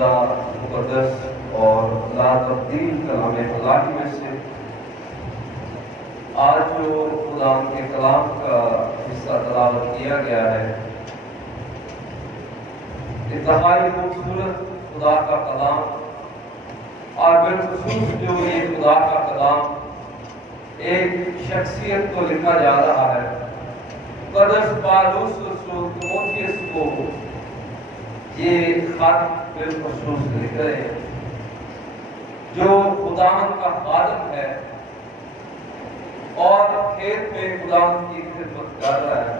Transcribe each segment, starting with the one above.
پاکیزہ مقدس اور لا تبدیل کلام الہی میں سے آج جو خدا کے کلام کا حصہ تلاوت کیا گیا ہے، انتہائی خوبصورت خدا کا کلام، اور بالخصوص جو یہ خدا کا کلام ایک شخصیت کو لکھا جا رہا ہے، مقدس پالوس رسول تیموتھیوس کو یہ خط بالخصوص لکھ رہے ہیں، جو خداوند کا خادم ہے اور کھیت میں خداوند کی خدمت کر رہا ہے،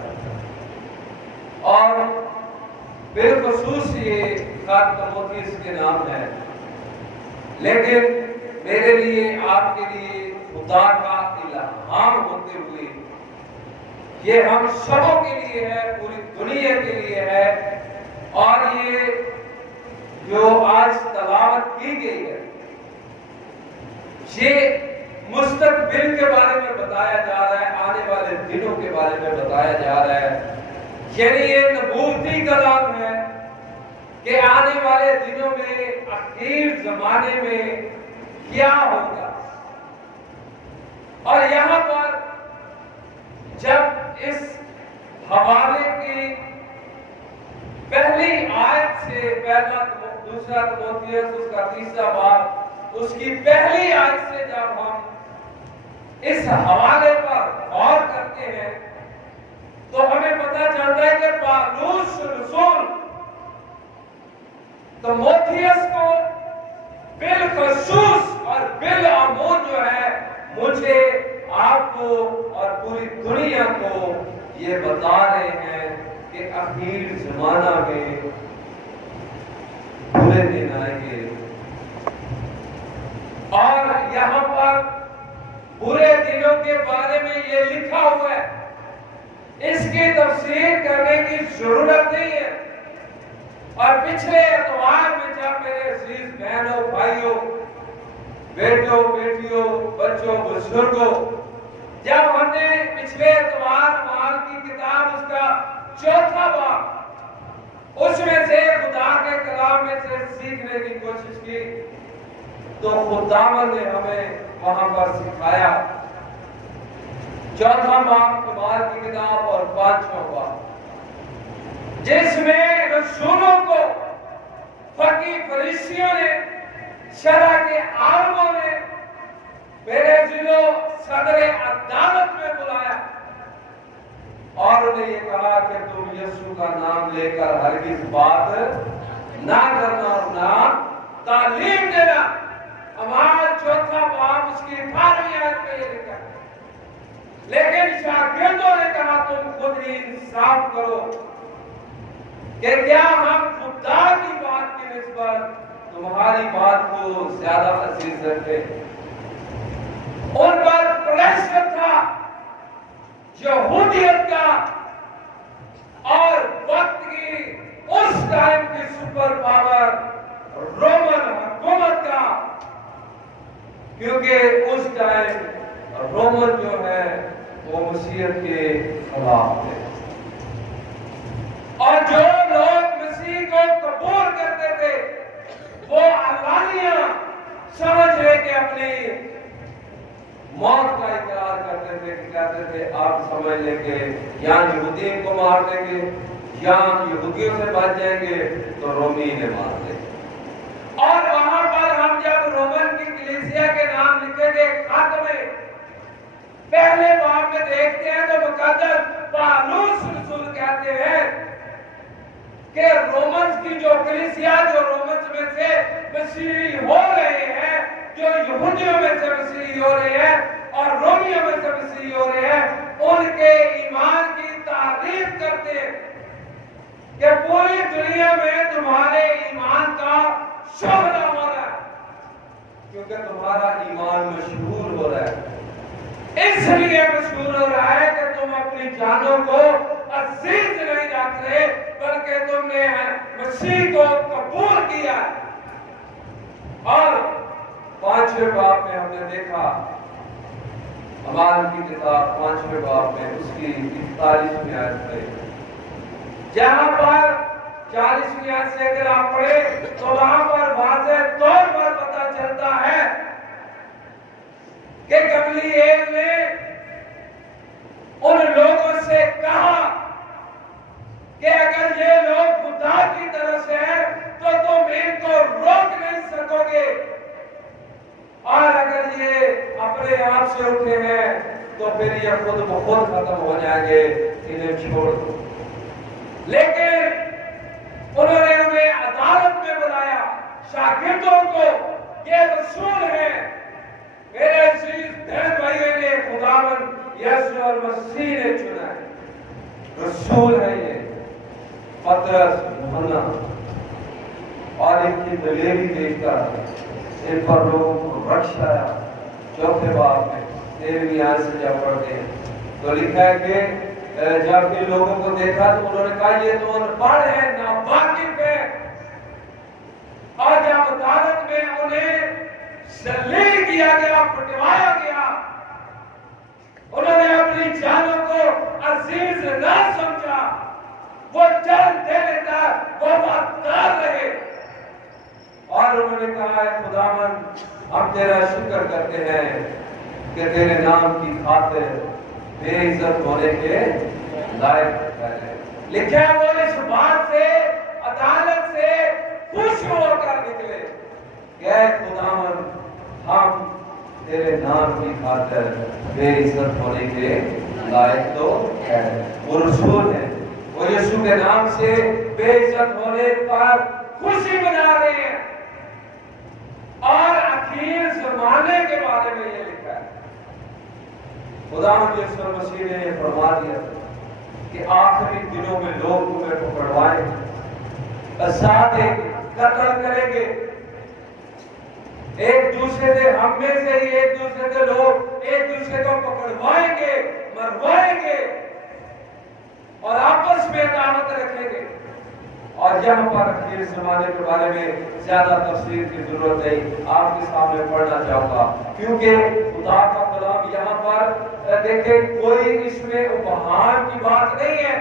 اور بالخصوص یہ خط تیموتھیوس کے نام ہے، لیکن میرے لیے آپ کے لیے خدا کا الہام ہوتے ہوئے یہ ہم سبوں کے لیے ہے، پوری دنیا کے لیے ہے، اور یہ جو آج تلاوت کی گئی ہے یہ مستقبل کے بارے میں بتایا جا رہا ہے، آنے والے دنوں کے بارے میں بتایا جا رہا ہے، یعنی یہ نبوتی کلام ہے کہ آنے والے دنوں میں اخیر زمانے میں کیا ہوگا۔ اور یہاں پر جب اس حوالے کی پہلی آیت سے پہلا دوسرا تیموتھیوس اس کا تیسرا باب اس کی پہلی آیت سے جب ہم اس حوالے پر غور کرتے ہیں تو ہمیں پتہ چلتا ہے کہ پالوس رسول تیموتھیوس کو بالخصوص اور بالعموم جو ہے مجھے، آپ کو اور پوری دنیا کو یہ بتا رہے ہیں کہ اخیر زمانہ میں برے دن آئیں گے، اور یہاں پر برے دنوں کے بارے میں یہ لکھا ہوا ہے، اس کی تفسیر کرنے کی ضرورت نہیں ہے۔ اور پچھلے اتوار میں جب میرے عزیز بہنوں، بھائیوں، بیٹوں، بیٹیوں، بچوں، بزرگوں، جب ہم نے پچھلے اتوار مال کی کتاب اس کا چوتھا باب اس میں سے خدا کے کلام میں سے سیکھنے کی کوشش کی تو خداوند نے ہمیں وہاں پر سکھایا چوتھا باب مال کی کتاب اور پانچواں باب، جس میں رسولوں کو فقی فریسیوں نے، شرع کے عالموں نے میرے ذلو صدر عدالت میں بلایا اور انہیں یہ کہا کہ تم یسوع کا نام لے کر ہرگز بات نہ کرنا اور نہ تعلیم دینا۔ ہمارا چوتھا باب اس کی 18ویں آیت میں یہ لکھا ہے، لیکن شاگردوں نے کہا تم خود ہی انصاف کرو کہ کیا ہم خدا کی بات کی نسبت تمہاری بات کو زیادہ عزیز رکھتے۔ ان پر پریشر تھا یہودیت کا اور وقت کی اس ٹائم کی سپر پاور رومن حکومت کا، کیونکہ اس ٹائم رومن جو ہے وہ مسیحیت کے خلاف تھے، اور جو لوگ مسیح کو قبول کرتے تھے وہ علانیہ سمجھ رہے کہ اپنی موت کا اقرار کرتے تھے، کہ کہتے تھے آپ سمجھ لیں کہ یا یہودیوں کو مار دیں گے یا یہودیوں سے بچ جائیں گے تو رومی انہیں مار دیں گے۔ اور وہاں پر ہم جب رومن کی کلیسیا کے نام لکھے گئے خط میں پہلے باب میں دیکھتے ہیں تو مقدس پالوس رسول کہتے ہیں کہ رومنز کی جو کلیسیا، جو رومنز میں سے مسیحی ہو رہے ہیں، جو یہودیوں میں سے مسیحی ہو رہے ہیں اور رومیوں میں سے مسیحی ہو رہے ہیں، ان کے ایمان کی تعریف کرتے ہیں کہ پوری دنیا میں تمہارے ایمان کا شہرہ ہو رہا ہے کیونکہ تمہارا ایمان مشہور ہو رہا ہے۔ اس لیے مشہور ہو رہا ہے کہ تم اپنی جانوں کو عزیز نہیں رکھ رہے بلکہ تم نے مسیح کو قبول کیا۔ اور 5ویں باب میں ہم نے دیکھا، اعمال کی کتاب 5ویں باب میں اس کی 41ویں آیت ہے، جہاں پر 40ویں آیت سے اگر آپ پڑھیں تو وہاں پر کہ گملییل نے ان لوگوں سے کہا کہ اگر یہ لوگ خدا کی طرف سے ہیں تو تم ان کو روک نہیں سکو گے، اور اگر یہ اپنے آپ سے اٹھے ہیں تو پھر یہ خود بخود ختم ہو جائیں گے، انہیں چھوڑ دو۔ لیکن انہوں نے انہیں عدالت میں بلایا، شاگردوں کو، یہ رسول ہیں، میرے عزیز بہن بھائیوں نے خداوند یسوع المسیح نے چنا ہے، رسول ہے یہ پطرس، یوحنا، اور ان کی دلیری دیکھ کر ان پر لوگوں کو رکش آیا۔ چوتھے باب میں 13ویں آیت سے جب پڑھتے ہیں تو لکھا ہے کہ جب ان لوگوں کو دیکھا تو انہوں نے کہا یہ تو ان پڑھ ہے، ناواقف ہے، اور جب عدالت میں انہیں ذلیل کیا گیا، پٹوایا گیا، انہوں نے اپنی جانوں کو عزیز نہ سمجھا، وہ جان دینے تک وفادار رہے، اور انہوں نے کہا ہے خداوند ہم تیرا شکر کرتے ہیں کہ تیرے نام کی خاطر بے عزت ہونے کے لائق ہے۔ لکھا ہے وہ اس بات سے عدالت سے خوش ہو کر نکلے کہ اے خداوند ہم تیرے نام کی خاطر بے عزت ہونے کے لائق تو ہے۔ وہ رسول ہے، وہ یسوع کے نام سے بے عزت ہونے پر خوشی منا رہے ہیں، اور اخیر زمانے کے بارے میں یہ لکھا ہے، خداوند یسوع مسیح نے یہ فرما دیا کہ آخری دنوں میں لوگ تمہیں پکڑوائیں گے، عذاب دیں گے، قتل کریں گے، ایک دوسرے سے، ہم میں سے ہی ایک دوسرے سے لوگ ایک دوسرے کو پکڑوائیں گے، مروائیں گے، اور آپس میں عداوت رکھیں گے۔ اور یہاں پر اخیر زمانے کے بارے میں زیادہ تفسیر کی ضرورت نہیں، آپ کے سامنے پڑھنا چاہوں گا، کیونکہ خدا کا کلام یہاں پر دیکھیں کوئی اس میں ابہام کی بات نہیں ہے،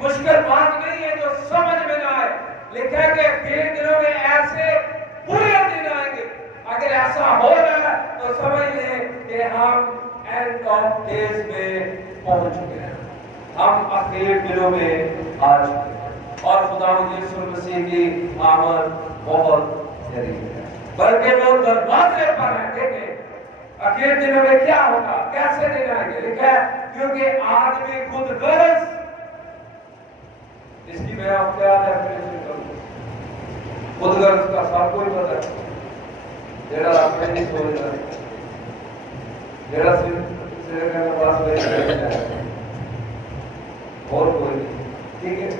مشکل بات نہیں ہے جو سمجھ میں نہ آئے۔ لکھا ہے کہ اخیر دنوں میں ایسے برے دن آئیں گے، اگر ایسا ہو رہا ہے تو سمجھ لیں کہ ہم اینڈ آف ڈیز میں پہنچ چکے ہیں، ہم اخیر دنوں میں آ چکے ہیں، اور خداوند یسوع مسیح کی آمد بہت قریب ہے، بلکہ لوگ دروازے پر ہیں۔ دیکھیں اخیر دنوں میں کیا ہوگا، کیسے دن آئیں گے، لکھا ہے کیونکہ آدمی خود غرض، اس کی میں آپ کیا ڈیفینیشن کروں، خود غرض کا سب کوئی پتہ ہے، جیڑا اپنے نہیں سوچ رہا ہے، جیڑا صرف کے پاس بیٹھ ہے، اور کوئی نہیں، ٹھیک ہے۔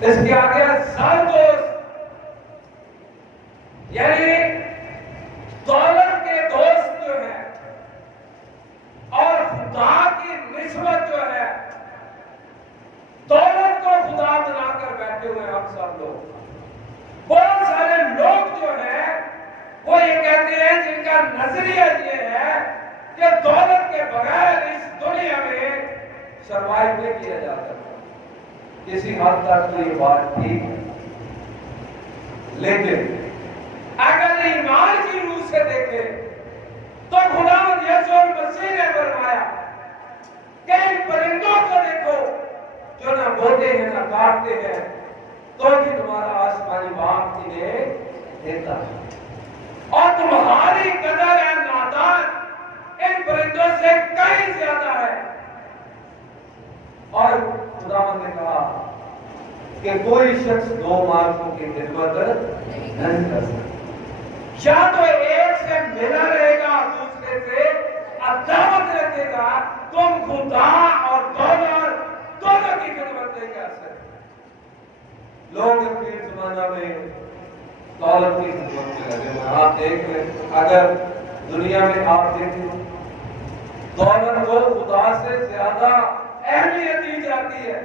اس کے آگے سر دوست، یعنی دولت کے دوست جو ہے اور خدا کی نسبت جو ہے، دولت کو خدا بنا کر بیٹھے ہوئے ہم سب لوگ، بہت سارے لوگ جو ہیں وہ یہ کہتے ہیں، جن کا نظریہ یہ ہے کہ دولت کے بغیر اس دنیا میں سروائیو نہیں کیا جاتا۔ کسی حد تک تو یہ بات ٹھیک ہے، لیکن اگر ایمان کی روح سے دیکھیں تو خداوند یسوع مسیح نے فرمایا کہ ان پرندوں کو دیکھو جو نہ بوتے ہیں نہ کاٹتے ہیں، تو بھی تمہارا آسمانی باپ انہیں دیتا ہے، اور تمہاری قدر ہے نادان ان پرندوں سے کہیں زیادہ ہے۔ اور خداوند نے کہا کہ کوئی شخص دو مالکوں کی خدمت نہیں کر سکتا، یا تو ایک سے ملا رہے گا دوسرے سے عداوت رکھے گا، تم خدا اور دولت دونوں کی خدمت نہیں کر سکتے۔ لوگ اخیر زمانہ میں دولت کی خدمت میں لگے ہوئے، آپ دیکھ لیں، اگر دنیا میں آپ دیکھیں دولت کو خدا سے زیادہ اہمیت دی جاتی ہے،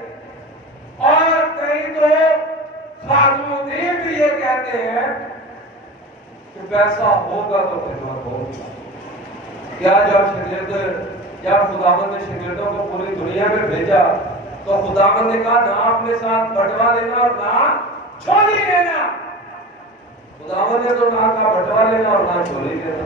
اور کہیں تو خادم الدین بھی یہ کہتے ہیں کہ پیسہ ہوگا تو خدمت ہوگی۔ کیا جب خداوند نے شاگردوں کو پوری دنیا میں بھیجا تو خداوند نے کہا نہ اپنے ساتھ بٹوا لینا اور نہ چھوڑی لینا، خداوند نے تو نہ کہا بٹوا لینا اور نہ چھوڑی لینا،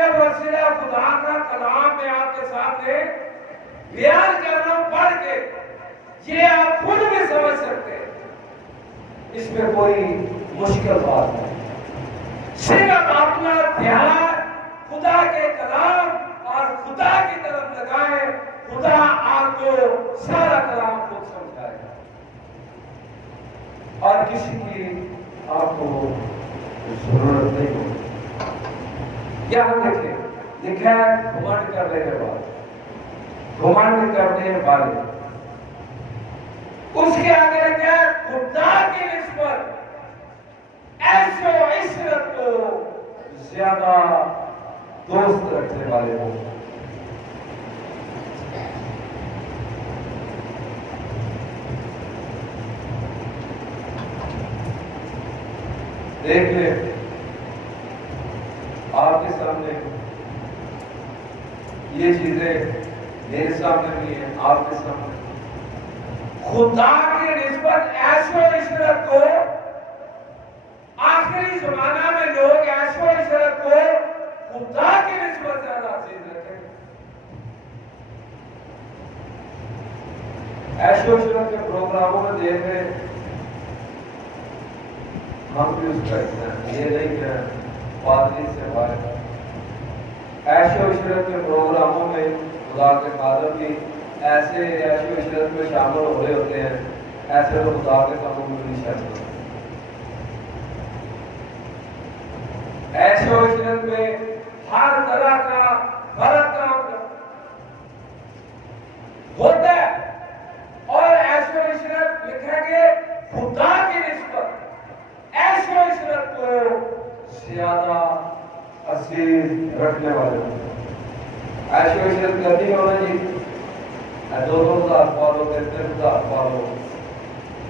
صرف اور صرف خدا کا کلام میں آپ کے سامنے بیان کر رہا ہوں پڑھ کے، یہ آپ خود بھی سمجھ سکتے ہیں، اس میں کوئی مشکل بات نہیں۔ صرف اپنا دھیان خدا کے کلام اور خدا کی طرف لگائیں، خدا آپ کو سارا کلام خود سمجھائے گا، اور کسی کی آپ کو ضرورت نہیں ہوگی۔ یہاں دیکھیں، لکھا ہے گھمنڈ کرنے کے بعد، گھمنڈ کرنے والے، اس کے آگے لکھا ہے خدا کی نسبت عیش و عشرت کو زیادہ دوست رکھنے والے ہوں۔ دیکھ لیں آپ کے سامنے یہ چیزیں، میرے سامنے بھی ہیں، آپ کے سامنے، خدا کی نسبت عیش و عشرت کو، آخری زمانہ میں لوگ عیش و عشرت کو خدا کی نسبت زیادہ عزیز رکھیں گے۔ عیش و عشرت کے پروگراموں میں دیکھ رہے ہیں، ہم بھی اس کا حصہ ہیں، یہ نہیں کہ پادری سے باہر۔ عیش و عشرت کے پروگراموں میں خدا کے خادم بھی ایسے عیش و عشرت میں شامل ہو رہے ہوتے ہیں، ایسے تو خدا کے کاموں میں نہیں شامل ہوتے۔ عیش و عشرت میں ہر طرح کا غلط کام ہوتا ہے، اور عیش و عشرت لکھا کہ خدا کی نسبت عیش و عشرت کو زیادہ عزیز رکھنے والے ہوتے ہیں۔ عیش و عشرت کرنی ہونا جی، 2,000 پالو، 3,000 پالو،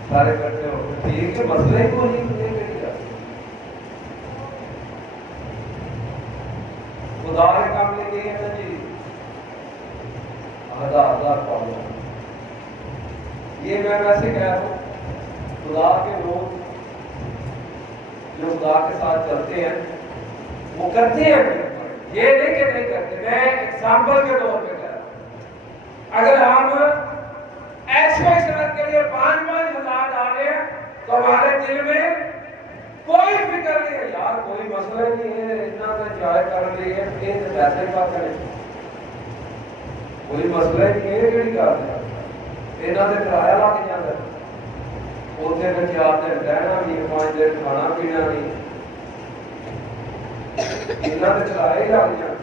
سارے کرتے ہو، ٹھیک ہے، مسئلہ ہی کو نہیں کرے گا۔ خدا کے کام لے گئی ہے نا جی، 1,000 پالو۔ یہ میں ویسے کہہ رہا ہوں، خدا کے لوگ جو خدا کے ساتھ چلتے ہیں وہ کرتے ہیں، یہ نہیں کہ نہیں کرتے۔ میں ایگزامپل کے طور پہ کہہ رہا ہوں، اگر ہم عیش و عشرت کے لیے 5,000 ڈالیں تو ہمارے دل میں کوئی فکر نہیں ہے، یار کوئی مسئلہ نہیں ہے، اتنا میں جائے کر لی ہے، پیسے کا کریں، کوئی مسئلہ نہیں ہے، کیڑی کر دیں، اتنا سے کرایہ لگ جاتا ہے، اتنے میں 4 دن رہنا بھی، 5 دن کھانا پینا نہیں، اتنا سے کرایہ ہی لگ جاتا۔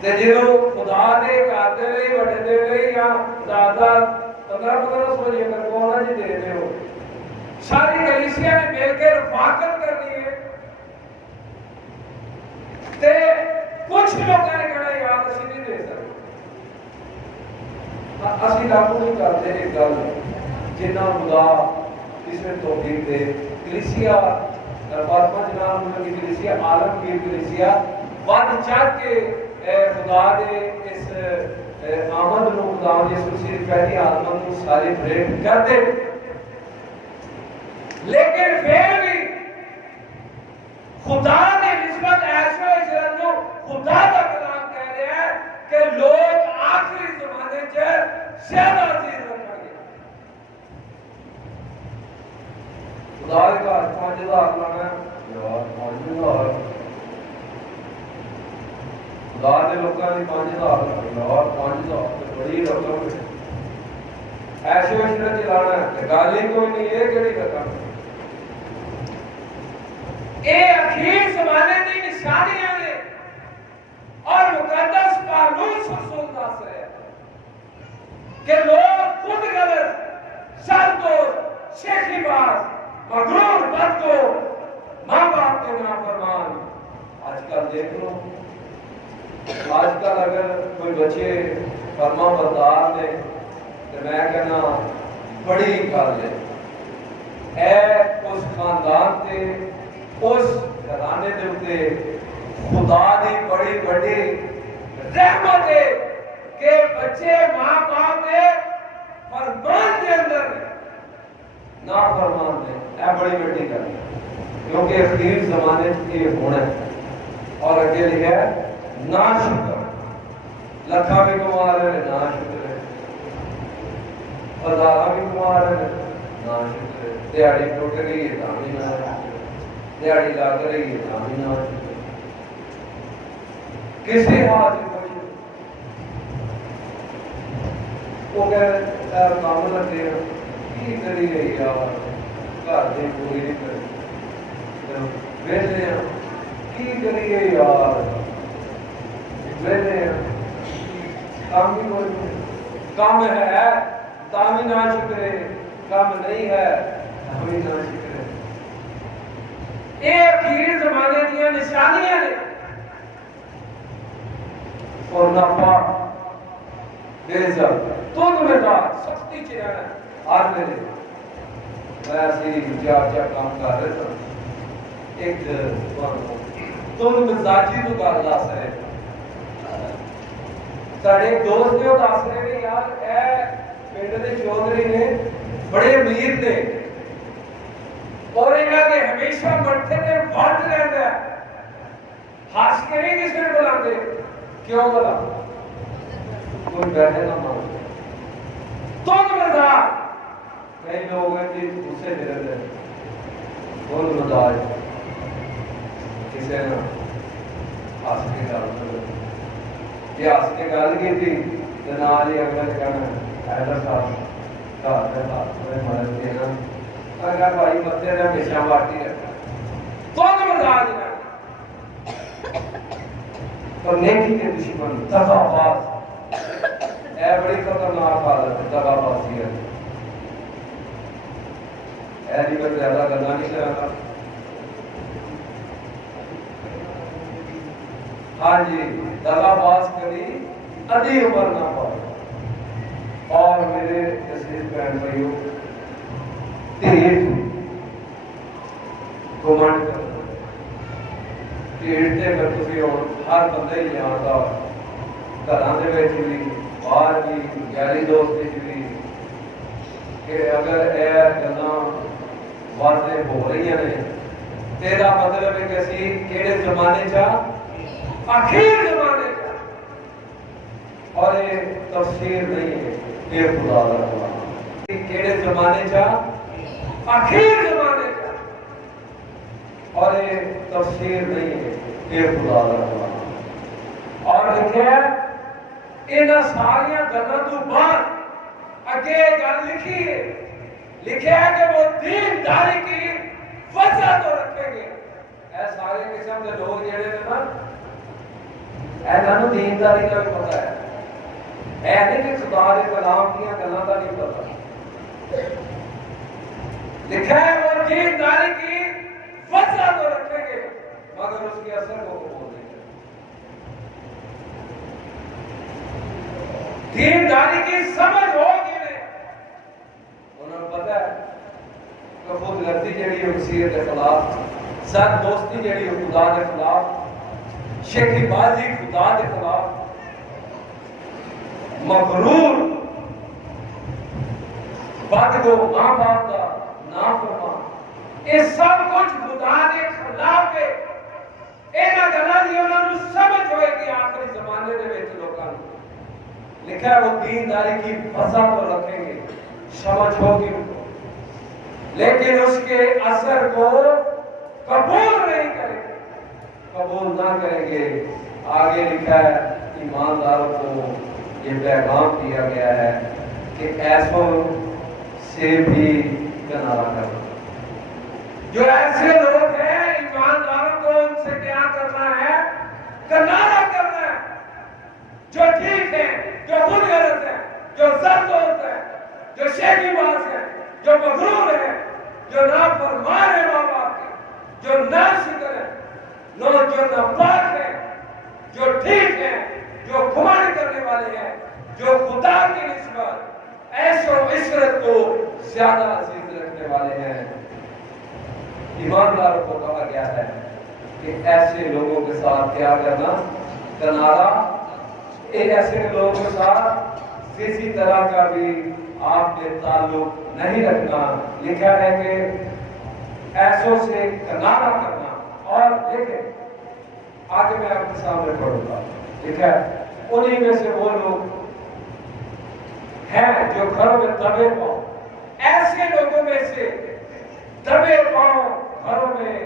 تے جدوں خدا دے گھر دے لئی، وڈے دے لئی، یا 1500 جے کر کو نہ جی دے ہو، ساری کلیسیا نے مل کے رفاقت کرنی ہے، تے کچھ لوگوں نے کہنا یار اسی نہیں دے سکتے، اسی لاگو نہیں کرتے ایک گل جنہ خدا اس میں توفیق دے۔ کلیسیا پرما جناب کی کلیسیا، عالمگیر کلیسیا ود چڑھ کے خدا دے اس آمد نو، خدا یسوع مسیح دی پہلی آمد نو سیلیبریٹ کر دے، لیکن پھر بھی خدا نے نسبت عیش و عشرت نو خدا کا کلام کہہ رہا ہے کہ لوگ آخری زمانے چ زیادہ عزیز رکھیں گے۔ خدا کا 5,000 لانا یار 5,000، خدا دے لوکاں دی 5,000 یار 5,000 بڑی رقم ہے، عیش و عشرت لانا ہے، گل ہی کوئی نہیں، یہ کہڑی رقم ہے؟ اے اخیر زمانے دی نشانیاں نے، اور مقدس پالوس رسول دس رہے کہ لوگ خود غلط، سرکوش، شیخی باز، مغرور، بدکو، ماں باپ کے نافرمان۔ آج کل دیکھ لو، آج کل اگر کوئی بچے فرما بردار نے تو میں کہنا بڑی گل ہے، اے اس خاندان تے اس گھرانے دے اوتے خدا دی بڑی بڑی رحمت ہے کہ بچے ماں باپ دے فرمان دے اندر نا فرمان دے، اے بڑی بڑی گل ہے، کیونکہ اخیر زمانے یہ ہونا ہے۔ اور اگے لکھا ہے نا شکر، لکھا بھی کما رہے ہیں نا شکر ہے، ہزاراں بھی کما رہے ہیں نا شکر ہے، دیہڑی ٹوٹ گئی ہے تاں بھی نا شکر ہے، دیہڑی لگ رہی ہے تاں بھی نا شکر ہے، کسی ہاتھ میں کچھ وہ کہہ رہے کام لگے ہیں کی کری گئی یار گھر دے پوری نہیں کری ویلے ہیں کی کری گئی یار ویلے ہیں کام بھی کوئی نہیں، کام ہے تاں بھی نا شکر ہے، کام نہیں ہے تاں بھی نا شکر ہے۔ یہ اخیر زمانے دیا نشانیاں نے اور ناپاک بے عزت تند مزاج سختی چ رہنا ہر ویلے۔ میں اسی چار کام کر رہے تھا ایک تند مزاجی تو گل دس رہے ساڈے ایک دوست نے وہ دس رہے کہ یار اے پنڈ دے چودھری نے بڑے امیر نے اور انہاں دے ہمیشہ مٹھے تے وٹ رہندا ہے، ہس کے نہیں کسی نے بلاندے، کیوں بلا کوئی بیٹھے نہ مان تند مزاج۔ کئی لوگ ہیں جی غصے میں رہتے ہیں تند مزاج، کسی نے ہس کے گل یہ ہس کے گل کی تھی تو نال ہی اگلا کہنا حیدر صاحب گھر کے ہاتھ بڑے مدد دینا، میں کہا بھائی متے نے ہمیشہ باٹی رکھا تند مزاج ہے اور نیکی کے دشمن دغا باز، اے بڑی خطرناک حالت ہے دغا بازی ہے۔ اے جی میں زیادہ گلا نہیں کرا، ہاں جی دغا باز کری ادھی عمر نہ پائے۔ اور میرے عزیز بہن بھائیوں ڈھیٹ گھمنڈ کرنا، ڈھیٹ تے پھر تسی ہن ہر بندے ہی جاندا گھراں دے وچ بھی باہر بھی یاری دوستی چ بھی کہ اگر اے گلاں واضح ہو رہی ہیں تیرا مطلب ہے کہ اسی کیڑے زمانے چا آخر زمانے چا، اور یہ تفسیر نہیں ہے یہ خدا دا کلام کیڑے زمانے چا آخر زمانے چا، اور یہ تفسیر نہیں ہے یہ خدا دا کلام۔ اور لکھا ہے انہاں ساریاں گلاں تو بعد اگے گل لکھی ہے، لکھا ہے کہ وہ دین داری کی وجہ تو رکھیں گے۔ اے سارے قسم کے لوگ جڑے نے نا انہاں دین داری کا بھی پتہ ہے، اے نہیں کہ خدا دے کلام کی گلاں دا نہیں پتہ۔ لکھا ہے وہ دین داری کی وجہ تو رکھیں گے مگر اس کے اثر کو قبول نہیں کریں۔ دین داری کی سمجھ ہوگی نہیں، انہوں نے پتہ ہے کہ خود غرضی جڑی ہے مسیح کے خلاف، زد دوستی جڑی ہے خدا کے خلاف، شیخی بازی خدا کے خلاف، مغرور بدگو ماں باپ کا نافرمان، یہ سب کچھ خدا کے خلاف ہے۔ انہاں گلاں دی انہاں نوں سمجھ ہوئے گی آخری زمانے دے وچ لوکاں نوں۔ لکھا ہے وہ دینداری کی وجہ تو رکھیں گے، سمجھ ہوگی لیکن اس کے اثر کو قبول نہیں کریں گے، قبول نہ کریں گے۔ آگے لکھا ہے ایمانداروں کو یہ پیغام دیا گیا ہے کہ ایسوں سے بھی کنارہ کرنا۔ جو ایسے لوگ ہیں ایمانداروں کو ان سے کیا کرنا ہے؟ کنارہ کرنا ہے۔ جو ٹھیک ہے، جو خود غرض ہے، جو زد دوست ہے، جو شیخی باز ہے، جو مغرور ہے، جو نافرمان ہے ماں باپ کے، جو ناشکر ہے، جو ناپاک ہے، جو ٹھیک ہے، جو گھمنڈ کرنے والے ہیں، جو خدا کی نسبت عیش و عشرت کو زیادہ عزیز رکھنے والے ہیں۔ ایمانداروں کو کہا گیا ہے کہ ایسے لوگوں کے ساتھ کیا کرنا؟ کنارہ۔ ایسے لوگوں کے ساتھ کسی طرح کا بھی آپ نے تعلق نہیں رکھنا۔ لکھا ہے کہ ایسوں سے کنارہ کرنا۔ اور دیکھیں آگے میں آپ کے سامنے پڑھوں گا، ٹھیک ہے؟ انہی میں سے وہ لوگ ہیں جو گھروں میں دبے پاؤں، ایسے لوگوں میں سے دبے پاؤں گھروں میں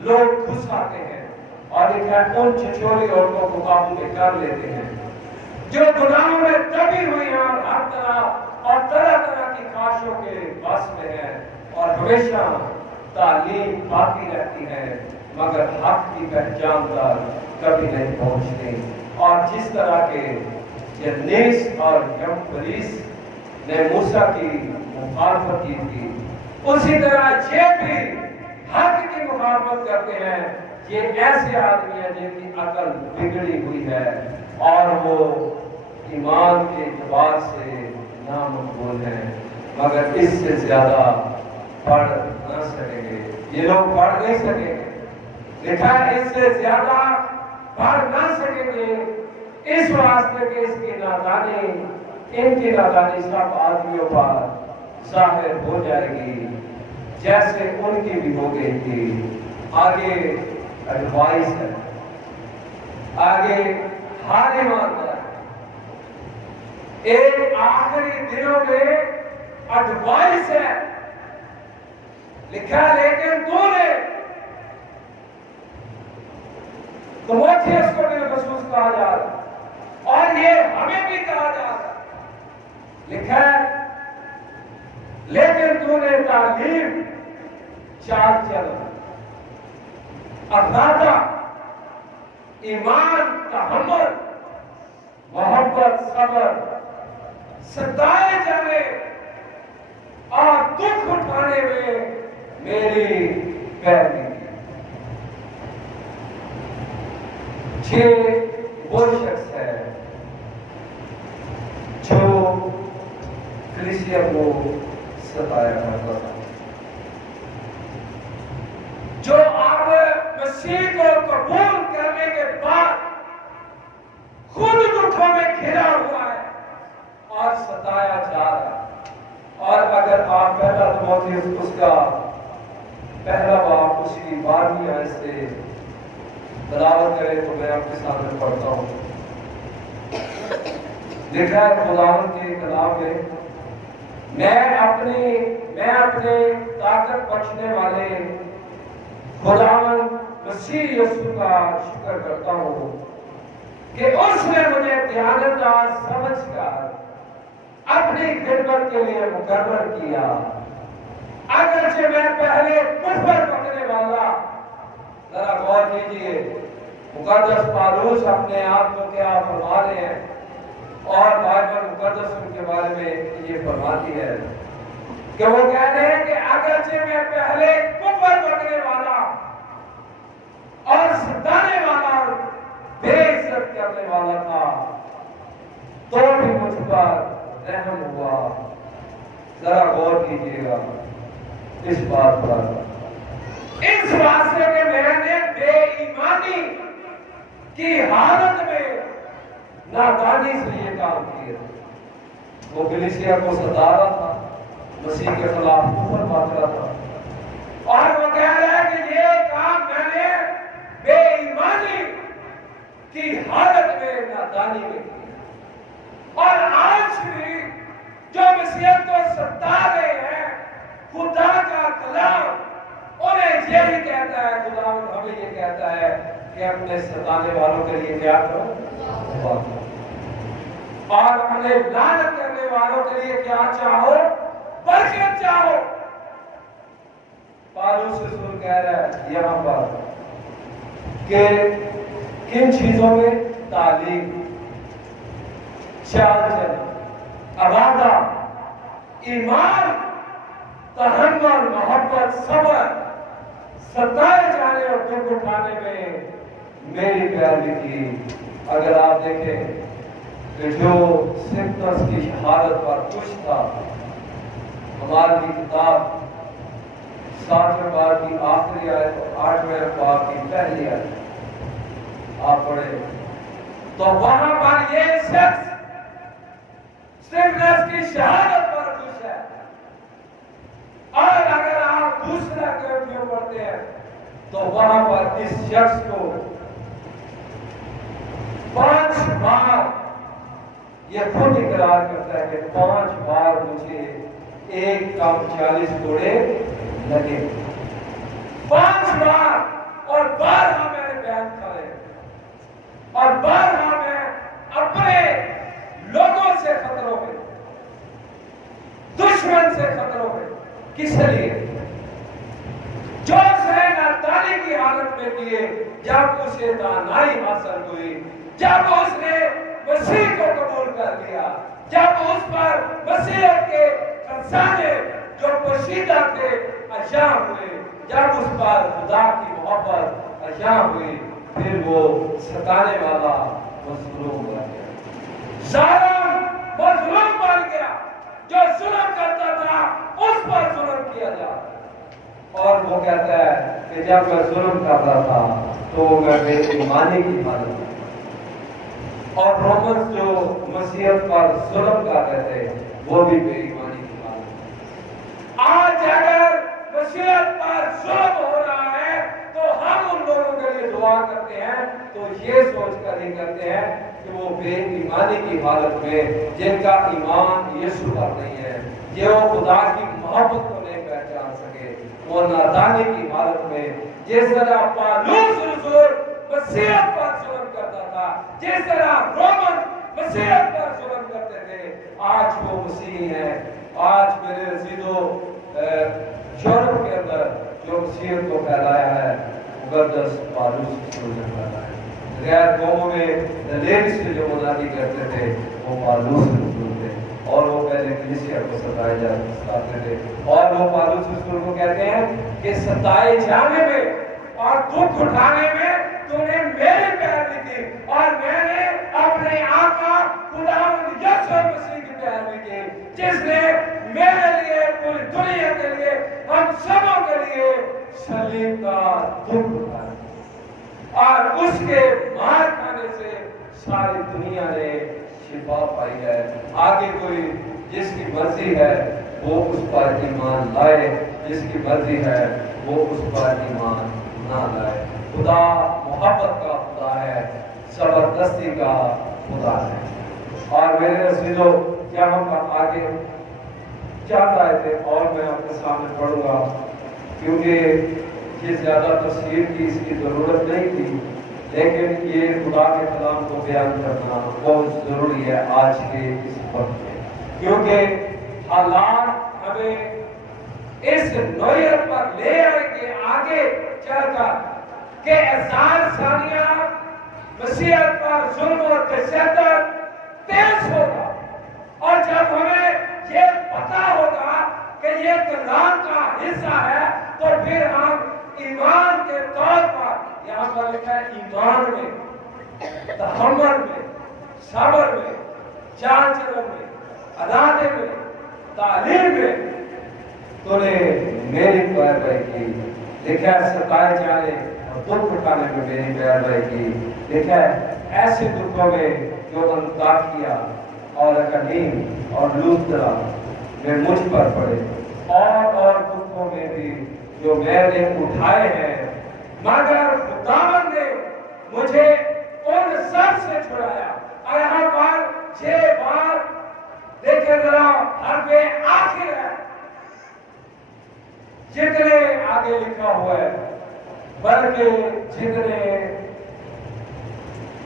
لوگ گھس آتے ہیں اور لکھا ہے ان چھچولی عورتوں کو قابو میں کر لیتے ہیں جو گناہوں میں دبی ہوئی ہیں اور ہر طرح اور طرح طرح کی خواہشوں کے بس میں ہیں اور ہمیشہ تعلیم پاتی رہتی ہے مگر حق کی پہچان تک کبھی نہیں پہنچتے۔ اور جس طرح کے ینیس اور یمبریس نے موسیٰ کی مخالفت کی تھی، اسی طرح یہ بھی حق کی مخالفت کرتے ہیں۔ یہ ایسے آدمی ہیں جن کی عقل بگڑی ہوئی ہے اور وہ ایمان کے اعتبار سے نامقبول ہیں، مگر اس سے زیادہ پڑھ نہ سکیں گے۔ یہ لوگ پڑھ نہیں سکیں گے، لکھا ہے اس سے زیادہ پڑھ نہ سکیں گے، اس واسطے کہ اس کی نادانی، ان کی نادانی سب آدمیوں پر ظاہر ہو جائے گی جیسے ان کی بھی ہو گئی تھی۔ آگے ایڈوائس ہے، آگے ہر ایماندار ایک آخری دنوں میں ایڈوائس ہے، لکھا ہے لیکن تو نے تیموتھیوس کو بالخصوص کہا جا رہا اور یہ ہمیں بھی کہا جا رہا، لکھا ہے لیکن تو نے تعلیم، چال چلن، ارادہ، ایمان، تحمل، محبت، صبر، ستائے جانے اور دکھ اٹھانے میں میری پیروی کی۔ یہ وہ شخص ہے جو کلیسیا کو ستایا کرتا تھا، جو اب مسیح کو قبول کرنے کے بعد خود دکھوں میں گھرا ہوا ہے اور ستایا جا رہا ہے۔ اور اگر آپ پہلا تیموتھیوس اس کا پہلا باب اس کی 12ویں آیت سے تلاوت کریں تو میں آپ کے سامنے پڑھتا ہوں۔ لکھا ہے خداوند کے کلام میں، میں اپنے طاقت بخشنے والے خداوند مسیح یسوع کا شکر کرتا ہوں کہ اس نے مجھے دیانتدار سمجھ کر اپنی خدمت کے لیے مقرر کیا، اگرچہ میں پہلے کفر پکڑنے والا۔ ذرا غور کیجیے، مقدس پالوس اپنے آپ کو کیا فرما رہے ہیں اور بائبل مقدس ان کے بارے میں یہ فرماتی ہے کہ وہ کہہ رہے ہیں کہ اگرچہ میں پہلے کفر پکڑنے والا اور ستانے والا اور بے عزت کرنے والا تھا تو بھی مجھ پر رحم ہوا۔ ذرا غور کیجیے گا اس بات پر، اس واسطے کہ میں نے بے ایمانی کی حالت میں نادانی سے یہ کام کیا۔ وہ کلیسیا کو ستا رہا تھا، مسیح کے خلاف کفر بات رہا تھا اور وہ کہہ رہا ہے کہ یہ کام میں نے بے ایمانی کی حالت میں نادانی میں کیا۔ اور آج بھی جو مسیحیت کو ستا رہے ہیں، خدا کا کلام انہیں یہی کہتا ہے، خداوند ہمیں یہ کہتا ہے کہ اپنے ستانے والوں کے لیے کیا کرو اور اپنے لعنت کرنے والوں کے لیے کیا چاہو، برکت چاہو۔ پالوس رسول کہہ رہا ہے یہاں پر کہ کن چیزوں میں؟ تعلیم، چال چلن، ارادہ، ایمان، تحمل، محبت، صبر، ستائے جانے اور دکھ اٹھانے میں میری پیروی کی۔ اگر آپ دیکھیں کہ جو سمپتس کی شہادت پر خوش تھا، ہمارے کی کتاب 7ویں باب کی آخری آیت اور 8ویں باب کی پہلی آیت آپ پڑھیں تو وہاں پر یہ شخص سمپتس کی شہادت پر خوش ہے۔ اور اگر آپ دوسرا گرنتھیوں پڑھتے ہیں تو وہاں پر اس شخص کو 5 بار یہ خود اقرار کرتا ہے کہ 5 بار مجھے 1 کم 40 گھوڑے لگے، 5 بار، اور بارہا میں نے بیان کھائے، اور بارہا میں اپنے لوگوں سے خطروں میں، دشمن سے خطروں میں۔ کس لیے؟ جو اسے نادانی کی حالت میں کیے، جب اسے دانائی حاصل ہوئی، جب اس نے مسیح کو قبول کر لیا، جب اس پر مسیحیت کے خزانے جو پوشیدہ تھے عطا ہوئے، جب اس پر خدا کی محبت عطا ہوئی، پھر وہ ستانے والا مظلوم بن گیا، ظالم مظلوم بن گیا، جو ظلم کرتا تھا اس پر ظلم کیا جا۔ اور وہ کہتا ہے کہ جب میں ظلم کرتا تھا تو میں بے ایمانی کی حالت میں، اور رومنز جو مسیحیت پر ظلم کرتے تھے وہ بھی بے ایمانی کی حالت میں۔ آج اگر مسیحیت پر ظلم ہو رہا ہے تو ہم ان لوگوں کے لیے دعا کرتے ہیں تو یہ سوچ کر ہی کرتے ہیں کہ وہ بے ایمانی کی حالت میں، جن کا ایمان یسوع پر نہیں ہے، یہ وہ خدا کی محبت کو نہیں پہچان سکے، وہ نادانی کی حالت میں، جس طرح پالوس رسول مسیحیت پر ظلم کرتا تھا، جس طرح رومن مسیحیت پر ظلم کرتے تھے، آج وہ مسیحی ہیں۔ آج میرے عزیزو، یورپ کے اندر جو مسیحیت کو پھیلایا ہے مقدس پالوس رسول نے پھیلایا ہے۔ غیر قوموں میں دلیل سے جو منادی کرتے تھے وہ پالوس رسول تھے، اور وہ پہلے کلیسیا کو ستاتے تھے، اور وہ پالوس رسول کو کہتے ہیں کہ ستائے جانے میں اور دکھ اٹھانے میں تو نے میرے پیروی کی، اور میں نے اپنے آقا خداوند یسوع مسیح کی پیروی کی، جس نے میرے لیے، پوری دنیا کے لیے، ہم سبوں کے لیے صلیب کا دکھ اٹھایا، اور اس کے مار کھانے سے ساری دنیا نے شفا پائی ہے۔ آگے کوئی جس کی مرضی ہے وہ اس پر ایمان لائے، جس کی مرضی ہے وہ اس پر ایمان نہ لائے۔ خدا محبت کا خدا ہے، زبردستی کا خدا ہے۔ اور میرے عزیزو، کیا ہم آگے چل رہے تھے، اور میں آپ کے سامنے پڑھوں گا کیونکہ یہ زیادہ تفسیر کی اس کی ضرورت نہیں تھی، لیکن یہ خدا کے کلام کو بیان کرنا بہت ضروری ہے آج کے اس وقت میں، کیونکہ حالات ہمیں اس نوعیت پر لے آئے کہ آگے چل کر کہ ہزار سالیہ مسیحیت پر ظلم اور تشدد تیز ہوگا، اور جب ہمیں یہ پتا ہوگا کہ یہ کلام کا حصہ ہے تو پھر ہم ایمان کے طور پر، یہاں پر لکھا ہے ایمان میں، تحمل میں، صبر میں، چال چلن میں، ارادے میں، تعلیم میں تو نے میری پیروی کی۔ لکھا ہے ستائے جانے اور دکھ اٹھانے میں میری پیروی کی۔ لکھا ہے ایسے دکھوں میں جو انطاکیہ اور اکلیم اور لوسترا میں مجھ پر پڑے، اور دکھوں میں بھی جو میں نے اٹھائے ہیں، مگر خداوند نے مجھے ان سب سے چھڑایا۔ اور یہاں پر 6 بار دیکھیں ذرا حرف آخر ہے، جتنے آگے لکھا ہوا ہے، بلکہ جتنے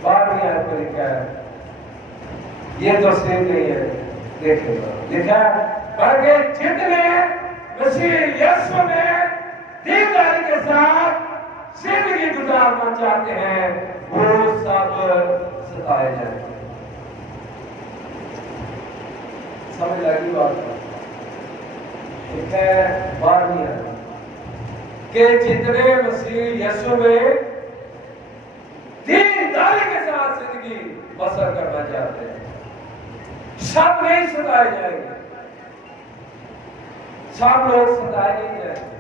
12ویں آیت پر لکھا ہے، یہ تفسیر نہیں ہے، دیکھیں لکھا ہے بلکہ جتنے مسیح یسوع میں دینداری کے ساتھ زندگی گزارنا چاہتے ہیں وہ سب ستائے جائیں۔ سمجھ لگی بات ہے 12ویں آیت کہ جتنے مسیح یسوع میں دینداری کے ساتھ زندگی بسر کرنا چاہتے ہیں، سب نہیں ستائے جائیں گے، سب لوگ ستائے نہیں جائیں گے،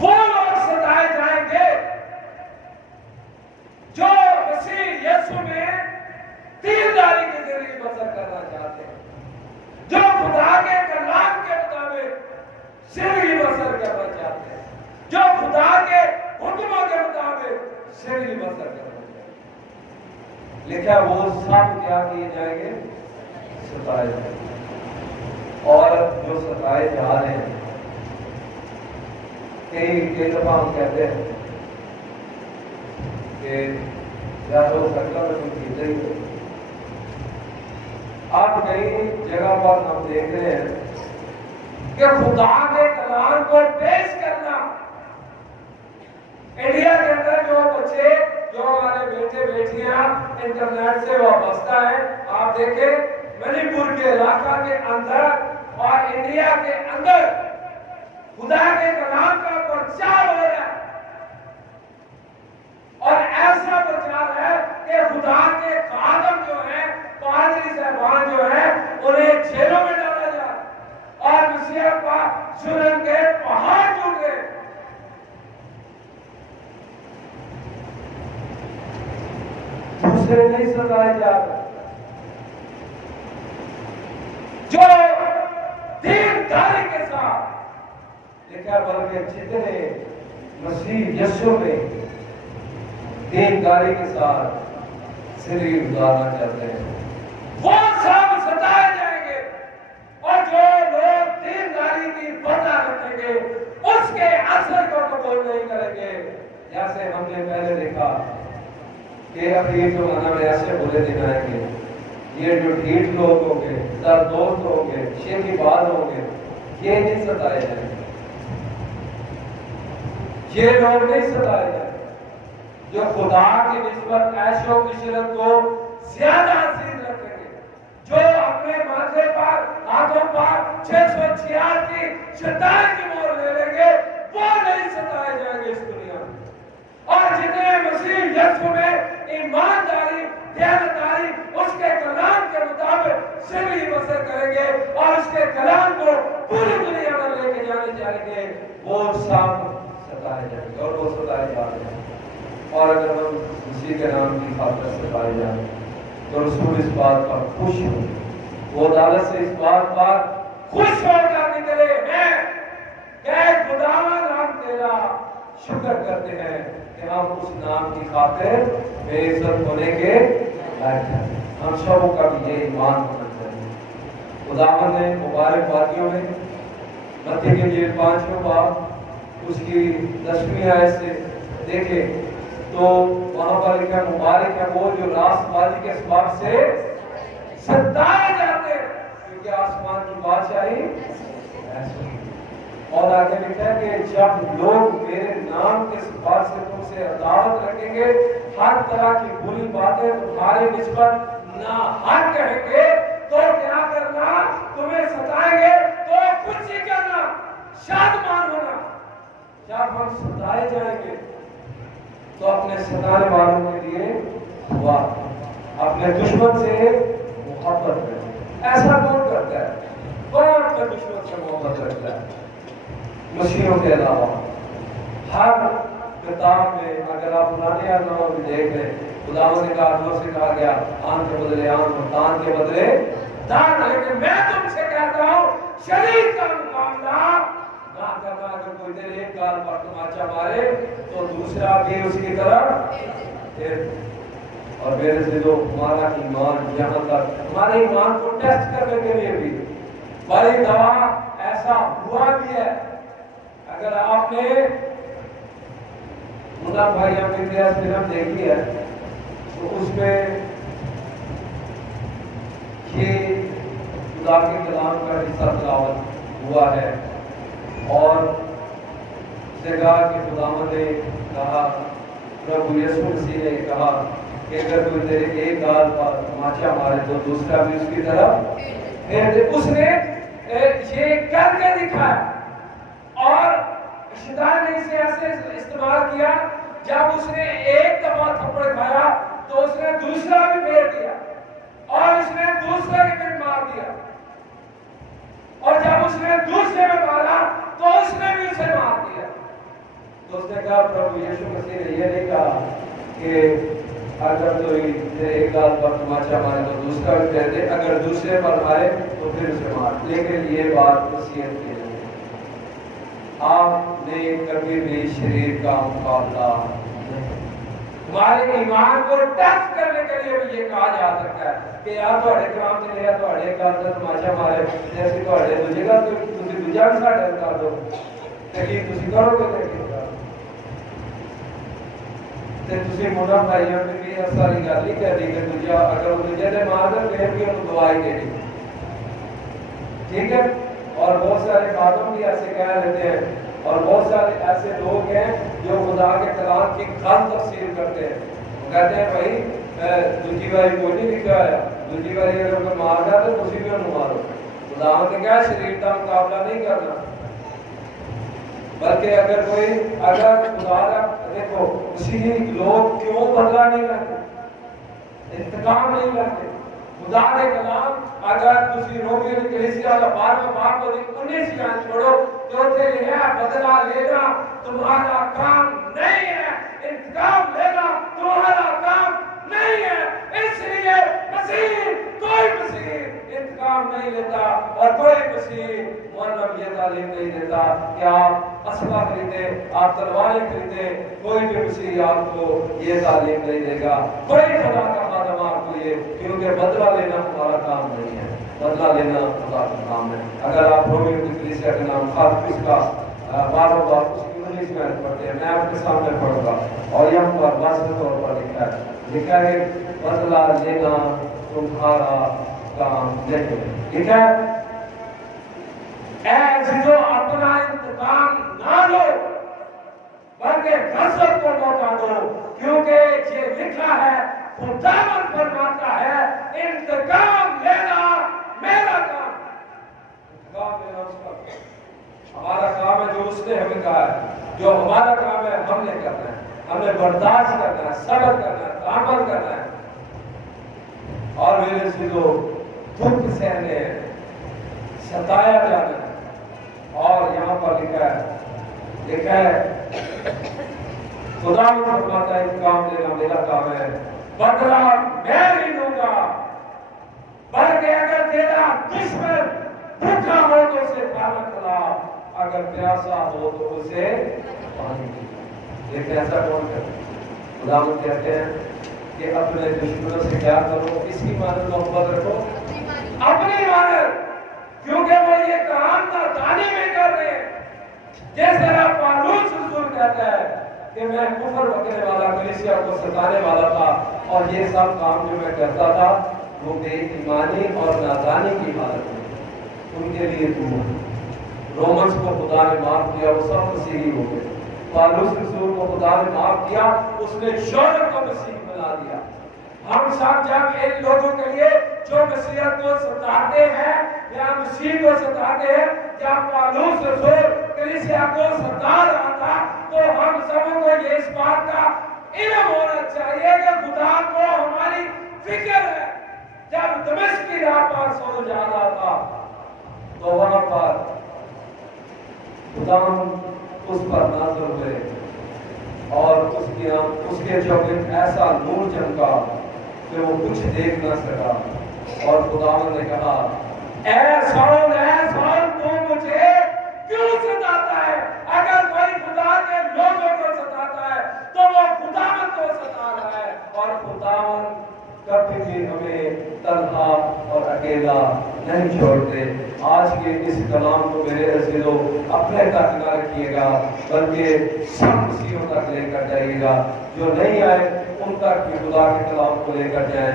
وہ لوگ ستائے جائیں گے جو مسیح یسوع میں دینداری کے ذریعے بسر کرنا چاہتے ہیں، جو خدا کے کلام کے مطابق زندگی بسر کرنا چاہتے ہیں، جو خدا کے حکموں کے مطابق لکھا وہ سب کیا کیے جائیں گے؟ ستائے جائیں گے۔ اور جو ستائے جا رہے ہیں، کئی دفعہ ہم کہتے ہیں کہ یا تو سکتا میں کوئی چیزیں ہی ہو۔ اب کئی جگہ پر ہم دیکھ رہے ہیں کہ خدا کے کلام کو پیش کرنا، انڈیا کے اندر جو بچے، جو ہمارے بیٹے بیٹیاں انٹرنیٹ سے وابستہ ہیں، آپ دیکھیں منی پور کے علاقہ کے اندر اور انڈیا کے اندر خدا کے کلام کا پرچار ہو رہا ہے، اور ایسا پرچار ہے کہ خدا کے خادم جو ہیں، پادری صاحبان جو ہیں، انہیں جیلوں میں ڈالا جا رہا ہے، اور مسیح کا ظلم کے پہاڑ ٹوٹ گئے۔ دوسرے نہیں ستائے جا رہے، جو دینداری کے ساتھ لکھا، بلکہ جتنے مسیح یسوع میں دینداری کے ساتھ زندگی گزارنا چاہتے ہیں، وہ سب ستائے جائیں گے، اور جو لوگ دینداری کی وجہ رکھیں گے اس کے اثر کو قبول نہیں کریں گے۔ جیسے ہم نے پہلے دیکھا کہ اب یہ جو ہمیں ایسے بولے دن آئیں گے، یہ جو ڈھیٹ لوگ ہوں گے، زردوست ہوں گے، شیخی باز ہوں گے، یہ نہیں ستائے جائیں گے، یہ لوگ نہیں ستائے جائیں گے، جو خدا کی نسبت عیش و عشرت کو زیادہ عزیز رکھیں گے، جو اپنے ماتھے پر، ہاتھوں پر 666 کی شیطان کی مہر لے لیں گے، وہ نہیں ستائے جائیں گے اس دنیا میں۔ اور جتنے مسیح یسوع میں ایمانداری، دیانتداری، اس کے کلام کے مطابق زندگی بسر کریں گے اور اس کے کلام کو پوری دنیا میں لے کے جانے جائیں گے، وہ سب ستائے جائیں گے، اور وہ ستائے جا رہے ہیں۔ اور اگر ہم مسیح کے نام کی خاطر ستائے جائیں تو رسول اس بات پر خوش ہو، وہ عدالت سے اس بات پر خوش ہو کر نکلے ہیں کہ خداوند ہم تیرا شکر کرتے ہیں کہ ہم اس نام کی خاطر بے عزت ہونے کے لائق ہیں۔ ہم سب کا بھی یہ ایمان ہونا چاہیے۔ خداوند نے مبارک وادیوں میں متی کے انجیل 5واں باب اس کی 10ویں آیت سے دیکھے تو وہاں پر لکھا مبارک ہے وہ جو راست بازی کے اسباب سے ستائے جاتے ہیں، کیونکہ آسمان کی بادشاہی ایسی۔ اور آگے لکھا ہے کہ جب لوگ میرے نام کے سبب سے تم سے عداوت رکھیں گے، ہر طرح کی بری باتیں تمہاری نسبت ناحق کہیں گے، تو کیا کرنا؟ تمہیں ستائیں گے تو کچھ ہی کرنا، شادمان ہونا۔ جب ہم ستائے جائیں گے تو اپنے ستانے والوں کے لیے دعا، اپنے دشمن سے محبت کریں۔ ایسا کون کرتا ہے؟ کون اپنے دشمن سے محبت کرتا ہے؟ مسیحوں کے علاوہ ہر کتاب میں اگر آپ پرانے ناموں میں دیکھ لیں، خداوند نے کہا، جو سے کہا گیا آن کے بدلے آن اور دان کے بدلے دان، لیکن میں تم سے کہتا ہوں شریر کا مقابلہ نہ کرنا۔ اگر کوئی تیرے ایک گال پر تماچا مارے تو دوسرا بھی اس کی طرف پھر۔ اور میرے سے جو ہمارا ایمان یہاں تک، ہمارے ایمان کو ٹیسٹ کرنے کے لیے بھی بڑی دوا ایسا ہوا بھی ہے۔ اگر آپ نے منا بھائی اپنی فلم دیکھی ہے تو اس میں یہ خدا کے کلام کا حصہ تلاوت ہوا ہے، اور اس نے کہا کہ خداوند نے کہا، پربھو یسوع مسیح نے کہا کہ اگر کوئی تیرے ایک گال پر تماچا مارے تو دوسرا بھی اس کی طرف پھیر دے۔ اس نے یہ کر کے دکھایا، اور شیطان نے اسے ایسے استعمال کیا، جب اس نے ایک دفعہ تھپڑ کھایا تو اس نے دوسرا بھی پھیر دیا، اور اس نے دوسرے کے پھر مار دیا، اور جب اس نے دوسرے میں مارا تو اس نے بھی اسے مار دیا۔ تو اس نے کہا، پربھو یسوع مسیح نے یہ نہیں کہا کہ اگر تو ایک گال پر تماچا مارے تو دوسرا بھی پھیر دے، اگر دوسرے پر مارے تو پھر اسے مار، لیکن یہ بات وصیت کی ہے، آپ نے کبھی بھی شریر کا مقابلہ نہیں۔ ہمارے ایمان کو ٹیسٹ کرنے کے ذریعے بھی یہ کہا جا سکتا ہے کہ یار تھوڑے کام چلے یا تھوڑے گل کا تماشا مارے جیسے تھوڑے دوجے گل تسی دوجا بھی ساڈے کر دو تے کی تسی کرو گے تے تسی مونا بھائیاں نے بھی اس ساری گل نہیں کہی کہ دوجا اگر دوجے دے مار دے پھر بھی انہوں دعائی دینی ٹھیک ہے. اور بہت سارے باتوں بھی ایسے کہہ لیتے ہیں اور بہت سارے ایسے لوگ ہیں جو خدا کے کلام کی غلط تفسیر کرتے ہیں. وہ کہتے ہیں بھائی دوسری باری کوئی نہیں لکھا ہے دوسری باری اگر کوئی مار رہا تو تسی بھی انہوں مارو. خدا نے کہا شریر کا مقابلہ نہیں کرنا بلکہ اگر کوئی اگر خدا دیکھو اسی لوگ کیوں بدلا نہیں لیتے انتقام نہیں لیتے. خدا کے کلام اگر تسی رومیو کی کلیسیا کا 12واں باب کو 19 آیت چھوڑو جو تھے یہ بدلا لینا تمہارا کام نہیں ہے انتقام لینا تمہارا کام نہیں ہے. اس لیے مسیح کوئی مسیح انتقام نہیں لیتا اور کوئی مسیح معلم یہ تعلیم نہیں دیتا کہ آپ اسلحہ خریدے آپ تلواریں خریدے. کوئی بھی مسیح آپ کو یہ تعلیم نہیں دے گا. کوئی خدا کا خادم آپ کو یہ کیونکہ بدلہ لینا ہمارا کام نہیں ہے بدلہ لینا خدا کا کام ہے. اگر آپ رومیو کی کلیسیا کے نام خاطر کا 12واں باب اس کی 19 آیت پڑھتے ہیں میں آپ کے سامنے پڑھوں گا اور یہاں پر واضح طور پر لکھا ہے بدلہ لینا تمہارا کام نہیں. ٹھیک ہے. اے عزیزو اپنا انتقام نہ لو بلکہ غضب کو موقع دو کیونکہ یہ لکھا ہے خداوند فرماتا ہے انتقام لینا میرا کام. انتقام لینا اس کا ہمارا کام ہے جو اس نے ہمیں کہا ہے. جو ہمارا کام ہے ہم نے کرنا ہے. ہمیں برداشت کرنا ہے صبر کرنا ہے تعامل کرنا ہے اور میرے عزیزو دکھ سہنے ستایا جانا ہے. اور یہاں پر لکھا ہے خدا نے فرماتا ہے کام لینا میرا کام ہے بدلہ میں نہیں لوں گا بلکہ اگر تیرا دشمن بھوکا ہو تو اسے کھانا کھلا اگر پیاسا ہو تو اسے پانی پلا. یہ ایسا کون کرتا ہے؟ خدا نے کہتے ہیں کہ اپنے دشمنوں سے کیا کرو اس کی مانت محبت رکھو اپنی مانت کیونکہ وہ یہ کام نادانی میں کر رہے ہیں. جس طرح پالوس رسول کہتا ہے کہ میں کفر بکنے والا کلیسیا کو ستانے والا تھا اور یہ سب کام جو میں کرتا تھا وہ بے ایمانی اور نادانی کی حالت میں ان کے لیے رومنس کو خدا نے معاف کیا وہ سب مسیحی ہو گئے. پالوس رسول کو خدا نے معاف کیا اس نے یورپ کو مسیح بنا دیا. ہم سب جب ان لوگوں کے لیے جو مسیحیت کو ستاتے ہیں یا مسیح کو ستاتے ہیں جب پالوس رسول کلیسیا کو ستا رہا تھا تو ہم سب کو یہ اس بات کا علم ہونا چاہیے کہ خدا کو ہماری فکر ہے. جب دمشق کی راہ پر سو جا رہا تھا تو وہاں پر خدا اس پر نازل ہوئے اور اس کے چوبٹ ایسا نور چمکا کہ وہ کچھ دیکھ نہ سکا اور خداوند نے کہا اے ساؤل تو مجھے کیوں ستاتا ہے؟ اگر کوئی خدا کے لوگوں کو ستاتا ہے تو وہ خداوند کو ستا رہا ہے اور خداوند کبھی بھی ہمیں تنہا اور اکیلا نہیں چھوڑتے. آج کے اس کلام کو میرے عزیزو اپنے تک نہ رکھیے گا بلکہ سب مسیحوں تک لے کر جائیے گا. جو نہیں آئے ان تک بھی خدا کے کلام کو لے کر جائیں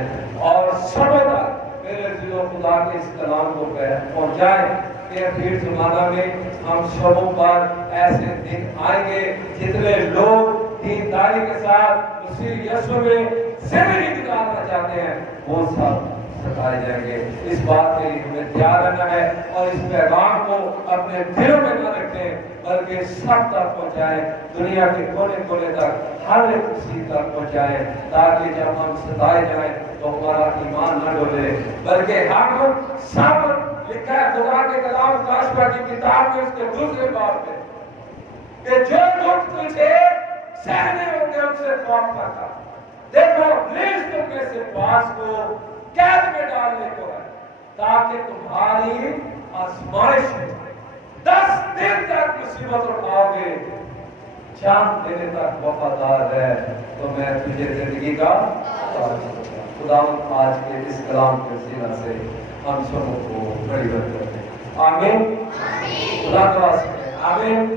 اور سب تک میرے عزیزو خدا کے اس کلام کو پہنچائیں کہ اخیر زمانہ میں ہم شبوں پر ایسے دن آئیں گے جتنے لوگ دینداری کے ساتھ مسیح یسوع میں زندگی گزارنا چاہتے ہیں وہ سب ستائے جائیں گے. اس بات کے لیے ہمیں تیار رہنا ہے اور اس پیغام کو اپنے دلوں میں نہ رکھیں بلکہ سب تک پہنچائیں. دنیا کے کونے کونے تک ہر ایک کسی تک پہنچائیں تاکہ جب ہم ستائے جائیں تو ہمارا ایمان نہ ڈولے بلکہ ہم سب لکھا ہے خدا کے کلام کاشفہ کی کتاب میں اس کے دوسرے باب میں کہ جو دکھ تجھے سہنے ہوں گے ان سے خوف کرتا. دیکھو پلیز تم میں سے پاس کو قید میں ڈالنے کو ہے تاکہ تمہاری آزمائش 10 دن تک مصیبت اٹھاؤ گے چاند دینے تک وفادار ہے تو میں تجھے زندگی زندگی کا تاج ہوتا ہے۔ خدا آج کے اس کلام کے وسیلہ سے ہم سب کو بڑی برکت دے۔ آمین۔ خدا کا واسطے آمین۔